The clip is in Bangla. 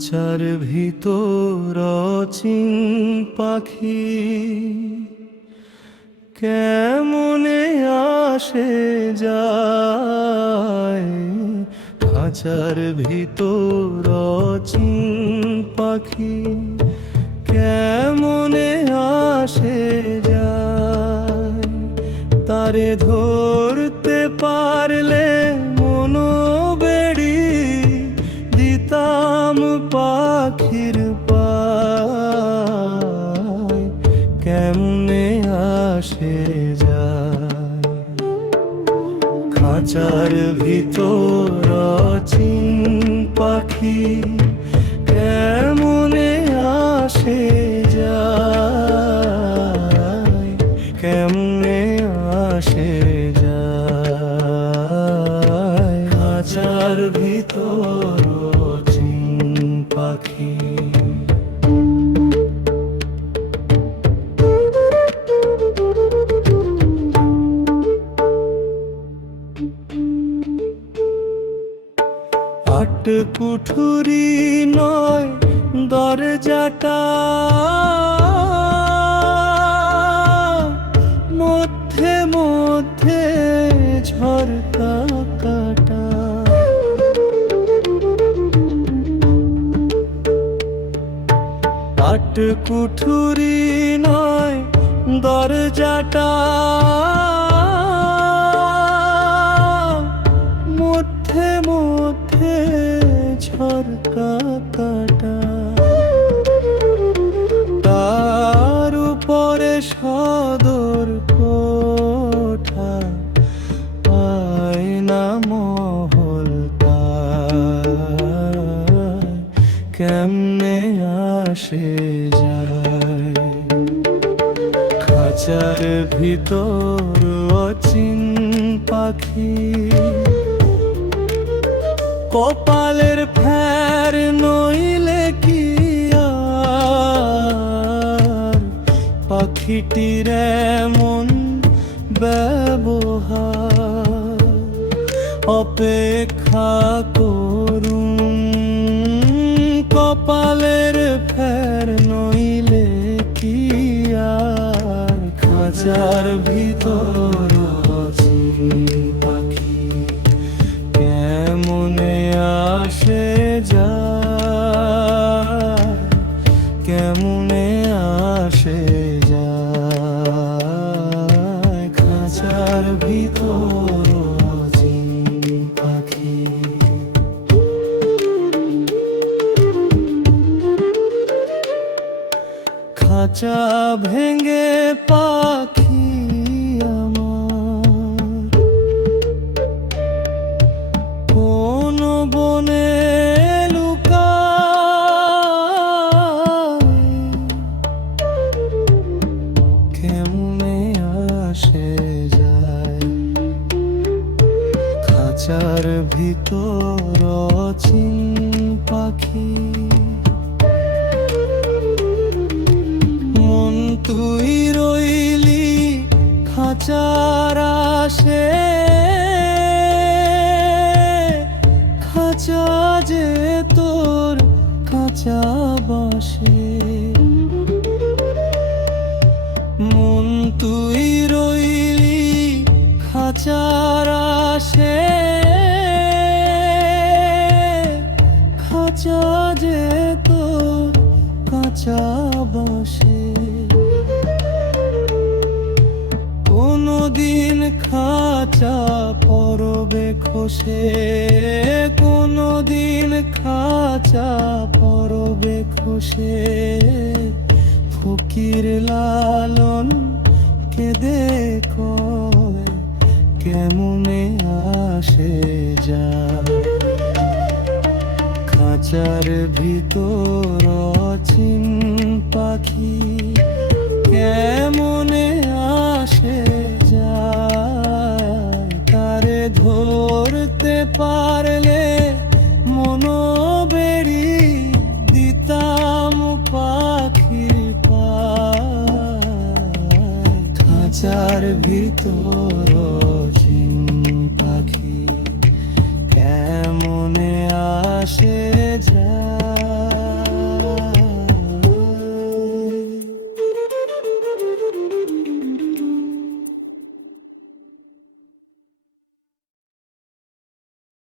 খাঁচার ভিতর অচিন পাখি কেমনে আসে যায়। খাঁচার ভিতর অচিন পাখি কেমনে আসে যায়। তারে ধরতে পারলে মনো বেড়ি দিতাম পাখির পায় কেমনে আসে যায়। খাঁচার ভিতর অচিন পাখি কেমনে আসে যায়, কেমনে আসে যায়। খাঁচার ভিতর অচিন পাখি আট কুঠুরি নয় দরজাটা, মধ্যে মধ্যে ঝরকা কাটা। আট কুঠুরি নয় দরজাটা, মধ্যে মধ্যে ঝরকা কাটা। তার উপরে সদর কোঠা, আয়না মহল তার কেমনে আসে যায়। খাঁচার ভিতর অচিন পাখি কপালের ফের নইলে কি আর। পাখিটির এমন ব্যবহার অপেক্ষা করুন। কপালের ফের নইলে কি আর। খাঁচার ভিতর অচিন পাখি কেমনে আসে যায়, কেমনে আসে যায়। খাঁচার ভিতর অচিন পাখি খাঁচা ভেঙে পাখি আমার কোন বনে লুকায়, কেমনে আসে যায়। খাঁচার ভিতর অচিন পাখি মন তুই রইলি খাঁচার আসে। খাঁচা যে তোর কাঁচা বাসে, মন তুই রইলি খাঁচার আসে। খাঁচা যে তোর কাঁচা বাসে। কোনদিন খাঁচা পরবে খসে, কোনদিন খাঁচা পরবে খসে। ফকির লালন কেঁদে কয় কেমনে আসে যায়। খাঁচার ভিতর অচিন পাখি কেমনে আসে যায়। তারে ধরতে পারলে মনো বেড়ি দিতাম পাখির পায়। খাঁচার ভিতর অচিন পাখি কেমনে আসে যায়।